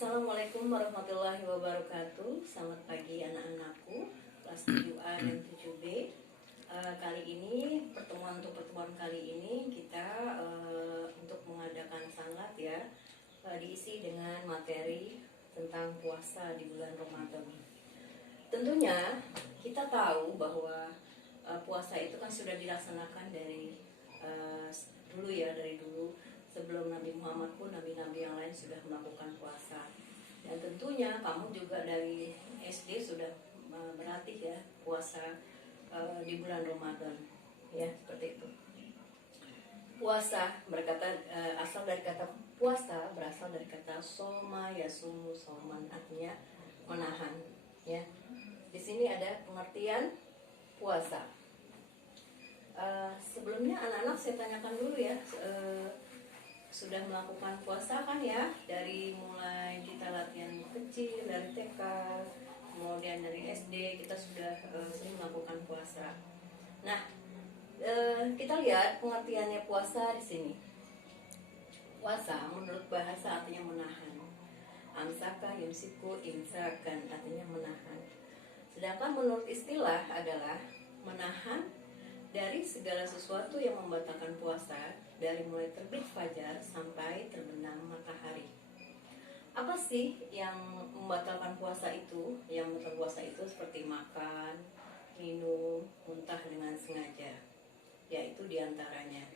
Assalamualaikum warahmatullahi wabarakatuh. Selamat pagi anak-anakku kelas 7A dan 7B. Kali ini pertemuan kali ini kita untuk mengadakan salat ya, diisi dengan materi tentang puasa di bulan Ramadan. Tentunya kita tahu bahwa puasa itu kan sudah dilaksanakan dari dulu sebelum Nabi Muhammad pun nabi-nabi yang lain sudah melakukan puasa. Dan tentunya kamu juga dari SD sudah berlatih ya puasa di bulan Ramadan ya, seperti itu. Puasa asal dari kata puasa berasal dari kata soma yasumu soman, artinya menahan ya. Di sini ada pengertian puasa. Sebelumnya anak-anak saya tanyakan dulu ya, sudah melakukan puasa kan ya, dari mulai kita latihan kecil dari TK, kemudian dari SD kita sudah sering melakukan puasa. Nah, kita lihat pengertiannya puasa di sini. Puasa menurut bahasa artinya menahan. Amsaka yumsiku imsakan, artinya menahan. Sedangkan menurut istilah adalah menahan dari segala sesuatu yang membatalkan puasa, dari mulai terbit fajar sampai terbenam matahari. Apa sih yang membatalkan puasa itu? Yang membatalkan puasa itu seperti makan, minum, muntah dengan sengaja, yaitu diantaranya.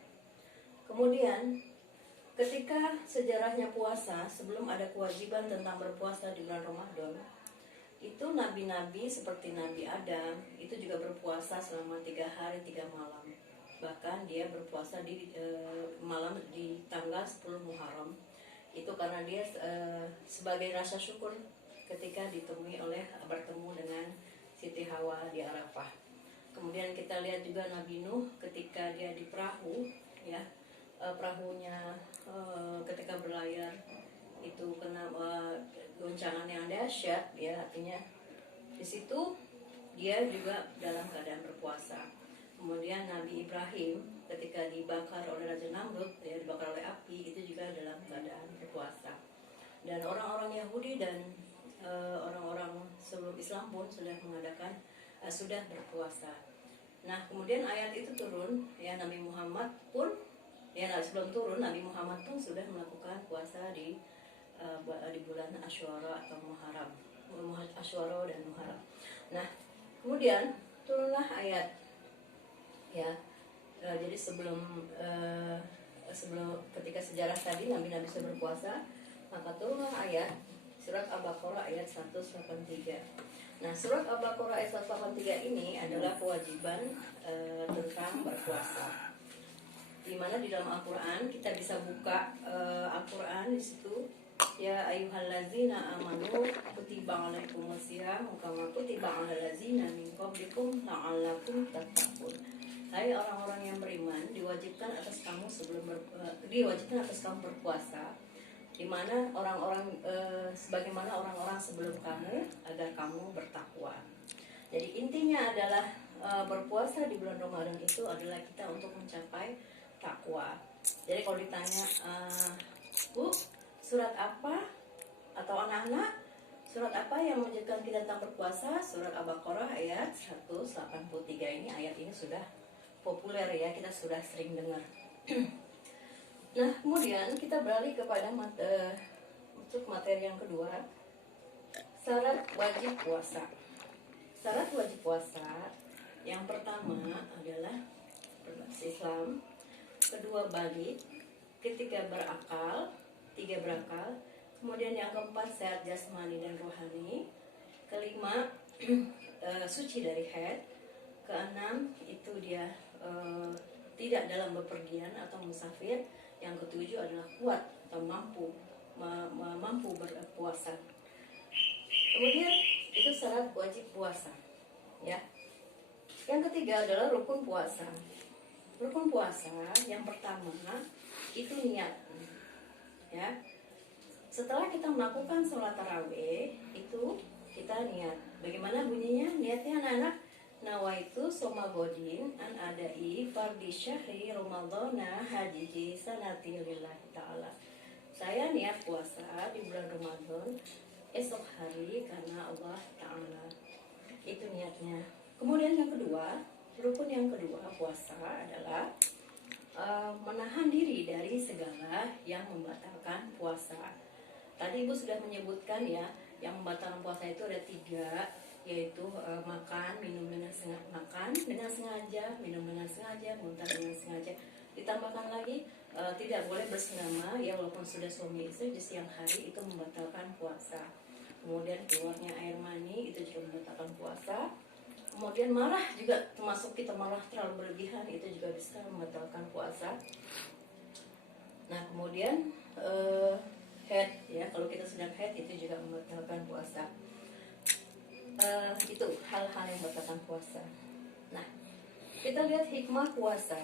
Kemudian ketika sejarahnya puasa, sebelum ada kewajiban tentang berpuasa di bulan Ramadan, itu nabi-nabi seperti Nabi Adam itu juga berpuasa selama 3 hari 3 malam. Bahkan dia berpuasa di malam di tanggal 10 Muharram. Itu karena dia sebagai rasa syukur ketika bertemu dengan Siti Hawa di Arafah. Kemudian kita lihat juga Nabi Nuh ketika dia di perahu ya, perahunya ketika berlayar itu kena goncangan yang dahsyat ya, artinya di situ dia juga dalam keadaan berpuasa. Kemudian Nabi Ibrahim ketika dibakar oleh Raja Namrud ya, dibakar oleh api, itu juga dalam keadaan berpuasa. Dan orang-orang Yahudi dan orang-orang sebelum Islam pun sudah sudah berpuasa. Nah, kemudian ayat itu turun ya, Nabi Muhammad pun ya, sebelum turun Nabi Muhammad pun sudah melakukan puasa di bulan Asyura atau Muharram, Asyura dan Muharram. Nah, kemudian turunlah ayat ya. Jadi sebelum ketika sejarah tadi nabi-nabi sudah berpuasa, maka turunlah ayat surat Al-Baqarah ayat 183. Nah, surat Al-Baqarah ayat 183 ini adalah kewajiban tentang berpuasa. Di mana di dalam Al-Qur'an kita bisa buka Al-Qur'an di situ. Ya ayyuhallazina amanu kutiba alaikumusiyam kama kutiba alal ladzina min qablikum la'allakum tattaqun. Hai orang-orang yang beriman, diwajibkan atas kamu berpuasa, di mana sebagaimana orang-orang sebelum kamu, agar kamu bertakwa. Jadi intinya adalah berpuasa di bulan Ramadan itu adalah kita untuk mencapai takwa. Jadi kalau ditanya, Bu, surat apa atau anak-anak, surat apa yang menunjukkan kita tentang berpuasa? Surat Al-Baqarah ayat 183 ini, ayat ini sudah populer ya, kita sudah sering dengar. Nah, kemudian kita beralih kepada materi yang kedua, syarat wajib puasa. Syarat wajib puasa yang pertama adalah berbasis Islam, kedua balik, ketiga berakal, 3 berakal, kemudian yang keempat sehat jasmani dan rohani, kelima suci dari haid, keenam itu dia tidak dalam bepergian atau musafir, yang ketujuh adalah kuat atau mampu berpuasa. Kemudian itu syarat wajib puasa ya. Yang ketiga adalah rukun puasa. Rukun puasa yang pertama itu niat ya. Setelah kita melakukan sholat tarawih itu kita niat. Bagaimana bunyinya niatnya anak-anak? Nawaitu soma godin an adai fardi syahri ramadhana hajiji sanati lillahi ta'ala. saya niat puasa di bulan Ramadan esok hari karena Allah Ta'ala. Itu niatnya. Kemudian yang kedua, rukun yang kedua puasa adalah menahan diri dari segala yang membatalkan puasa. Tadi Ibu sudah menyebutkan ya, yang membatalkan puasa itu ada 3, yaitu makan, minum dengan sengaja, makan dengan sengaja, minum dengan sengaja, muntah dengan sengaja. Ditambahkan lagi tidak boleh bersenama ya, walaupun sudah suami istri di siang hari, itu membatalkan puasa. Kemudian keluarnya air mani itu juga membatalkan puasa. Kemudian marah juga, termasuk kita marah terlalu berlebihan, itu juga bisa membatalkan puasa. Nah kemudian head ya, kalau kita sedang head itu juga membatalkan puasa. Itu hal-hal yang membatalkan puasa. Nah kita lihat hikmah puasa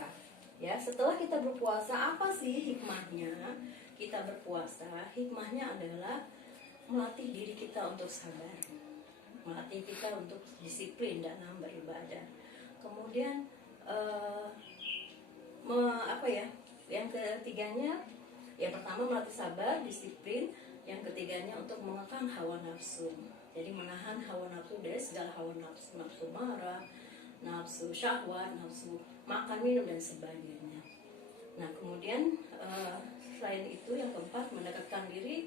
ya. Setelah kita berpuasa, apa sih hikmahnya kita berpuasa? Hikmahnya adalah melatih diri kita untuk sabar, melatih kita untuk disiplin dalam beribadah. Kemudian yang ketiganya, yang pertama melatih sabar, disiplin. Yang ketiganya untuk mengekang hawa nafsu. Jadi menahan hawa nafsu dari segala hawa nafsu, nafsu marah, nafsu syahwat, nafsu makan, minum dan sebagainya. Nah kemudian selain itu yang keempat, mendekatkan diri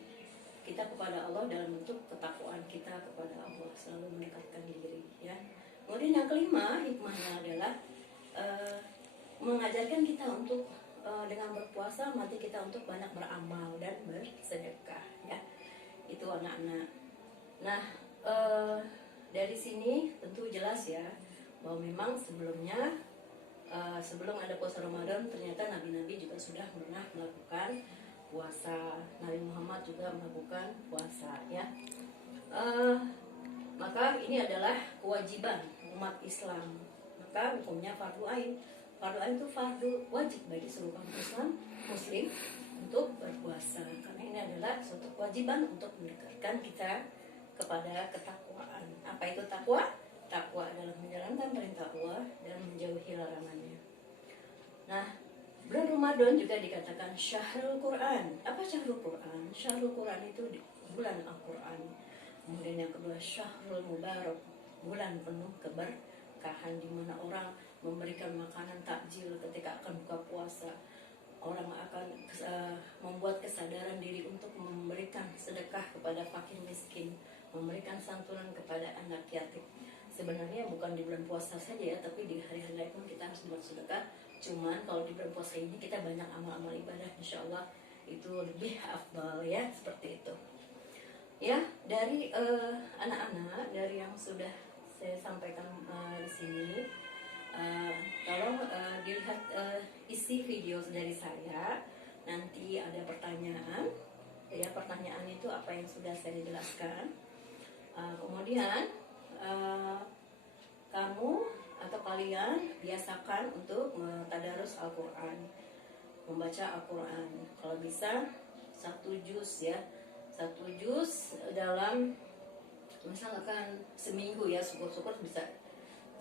kita kepada Allah dalam bentuk ketakwaan kita kepada Allah, selalu mendekatkan diri ya. Kemudian yang kelima, hikmahnya adalah mengajarkan kita untuk dengan berpuasa melatih kita untuk banyak beramal dan bersedekah ya. Itu anak-anak. Nah dari sini tentu jelas ya bahwa memang sebelumnya sebelum ada puasa Ramadan ternyata nabi-nabi juga sudah pernah melakukan puasa. Nabi Muhammad juga melakukan puasa ya. Maka ini adalah kewajiban umat Islam. Maka hukumnya fardu ain. Fardu ain itu fardu wajib bagi seluruh umat Islam muslim untuk berpuasa. Karena ini adalah suatu kewajiban untuk mendekatkan kita kepada ketakwaan. Apa itu takwa? Takwa adalah menjalankan perintah Allah dan menjauhi larangannya. Nah, bulan Ramadan juga dikatakan Syahrul Quran. Apa Syahrul Quran? Syahrul Quran itu bulan Al-Quran. Kemudian yang kedua Syahrul Mubarak, bulan penuh keberkahan, di mana orang memberikan makanan takjil ketika akan buka puasa. Orang akan membuat kesadaran diri untuk memberikan sedekah kepada fakir miskin, memberikan santunan kepada anak yatim. Sebenarnya bukan di bulan puasa saja ya, tapi di hari-hari lain pun kita harus bersedekah. Cuman kalau di bulan puasa ini kita banyak amal-amal ibadah, insya Allah itu lebih afdal ya, seperti itu. Ya, dari anak-anak, dari yang sudah saya sampaikan di sini, tolong dilihat isi video dari saya. Nanti ada pertanyaan, ya pertanyaan itu apa yang sudah saya jelaskan. Kemudian kamu atau kalian biasakan untuk tadarus Al-Quran, membaca Al-Quran. Kalau bisa 1 juz ya, 1 juz dalam misalkan seminggu ya, syukur-syukur bisa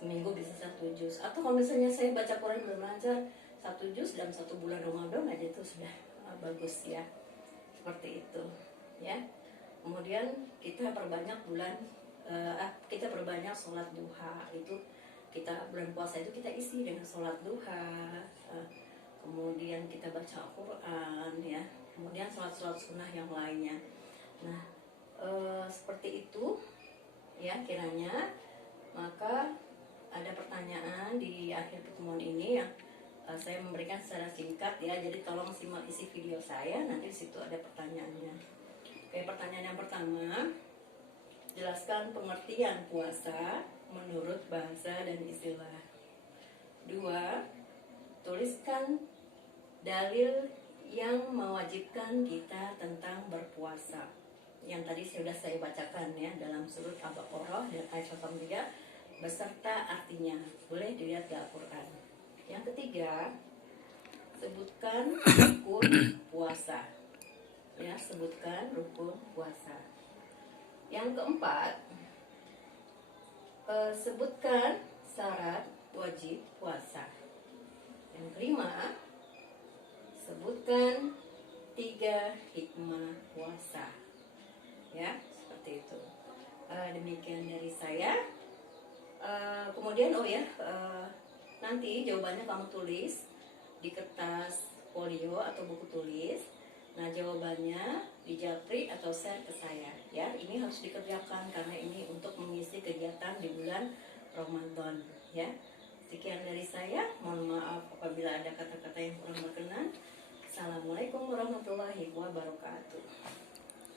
seminggu bisa 1 juz. Atau kalau misalnya saya baca Quran belum lancar, 1 juz dalam 1 bulan Ramadan aja itu sudah bagus ya, seperti itu ya. Kemudian kita perbanyak kita perbanyak sholat duha. Itu kita bulan puasa itu kita isi dengan sholat duha, kemudian kita baca Al-Quran ya, kemudian sholat-sholat sunnah yang lainnya. Nah seperti itu ya kiranya. Maka ada pertanyaan di akhir pertemuan ini yang saya memberikan secara singkat ya, jadi tolong simak isi video saya, nanti di situ ada pertanyaannya. Oke, pertanyaan yang pertama, jelaskan pengertian puasa menurut bahasa dan istilah. 2, tuliskan dalil yang mewajibkan kita tentang berpuasa. Yang tadi sudah saya bacakan ya, dalam surat Al-Baqarah dan ayat 83 beserta artinya. Boleh dilihat di Al-Quran. Yang ketiga, sebutkan rukun puasa. Ya, sebutkan rukun puasa. Yang keempat, sebutkan syarat wajib puasa. Yang kelima, sebutkan 3 hikmah puasa. Ya, seperti itu. Demikian dari saya. Kemudian nanti jawabannya kamu tulis di kertas folio atau buku tulis. Nah, jawabannya di japri atau share ke saya ya. Ini harus dikerjakan karena ini untuk mengisi kegiatan di bulan Ramadan ya. Sekian dari saya. Mohon maaf apabila ada kata-kata yang kurang berkenan. Assalamualaikum warahmatullahi wabarakatuh.